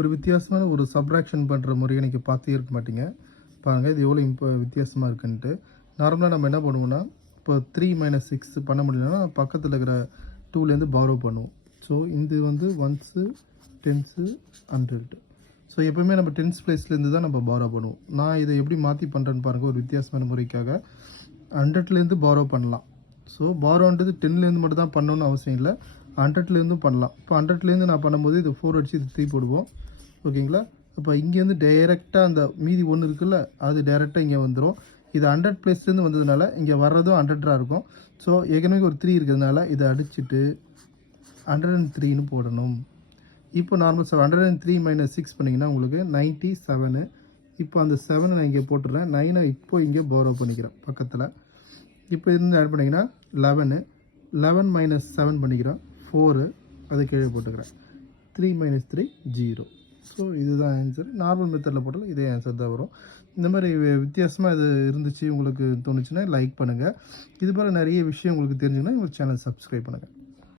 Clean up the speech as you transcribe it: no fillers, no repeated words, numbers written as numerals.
ஒரு வித்தியாசமான ஒரு சப்ராக்ஷன் பண்ணுற முறையை நீங்கள் பார்த்தே இருக்க மாட்டீங்க. பாருங்கள் இது எவ்வளோ வித்தியாசமாக இருக்குன்ட்டு. நார்மலாக நம்ம என்ன பண்ணுவோம்னா, இப்போ 3 - 6 பண்ண முடியலன்னா பக்கத்தில் இருக்கிற 2லேருந்து பாரோ பண்ணுவோம். ஸோ இது வந்து ஒன்ஸு, டென்ஸு, 100. ஸோ எப்போவுமே நம்ம டென்ஸ் பிளேஸ்லேருந்து தான் நம்ம பாரோ பண்ணுவோம். நான் இதை எப்படி மாற்றி பண்ணுறேன்னு பாருங்கள். ஒரு வித்தியாசமான முறைக்காக 100லேருந்து பாரோ பண்ணலாம். ஸோ பாரோன்றது 10லேருந்து மட்டும் தான் பண்ணணும்னு அவசியம் இல்லை, 100லேருந்தும் பண்ணலாம். இப்போ 100லேருந்து நான் பண்ணும்போது இது 4 அடிச்சு இது 3 போடுவோம். ஓகேங்களா? அப்போ இங்கேருந்து டைரெக்டாக அந்த மீதி 1 இருக்குல்ல, அது டைரெக்டாக இங்கே வந்துடும். இது 100 பிளேஸ்லேருந்து வந்ததுனால இங்கே வர்றதும் 100ஆக இருக்கும். ஸோ ஏற்கனவே ஒரு 3 இருக்கிறதுனால இதை அடிச்சுட்டு 103ன்னு போடணும். இப்போ நார்மல் 103 - 6 பண்ணிங்கன்னா உங்களுக்கு 97. இப்போ அந்த 7 நான் இங்கே போட்டுடுறேன். 9 இப்போ இங்கே பாரோ பண்ணிக்கிறேன் பக்கத்தில். இப்போ இருந்து ஆட் பண்ணிங்கன்னா 11. 11 - 7 பண்ணிக்கிறேன் 4. அதை கீழே போட்டுக்கிறேன். 3 - 3 0. ஸோ இதுதான் ஆன்சர். நார்மல் மெத்தடில் போட்டாலும் இதே ஆன்சர் தான் வரும். இந்த மாதிரி வித்தியாசமாக இது இருந்துச்சு உங்களுக்கு தோணுச்சுன்னா லைக் பண்ணுங்கள். இது போல் நிறைய விஷயம் உங்களுக்கு தெரிஞ்சுன்னா எங்கள் சேனல் சப்ஸ்கிரைப் பண்ணுங்கள்.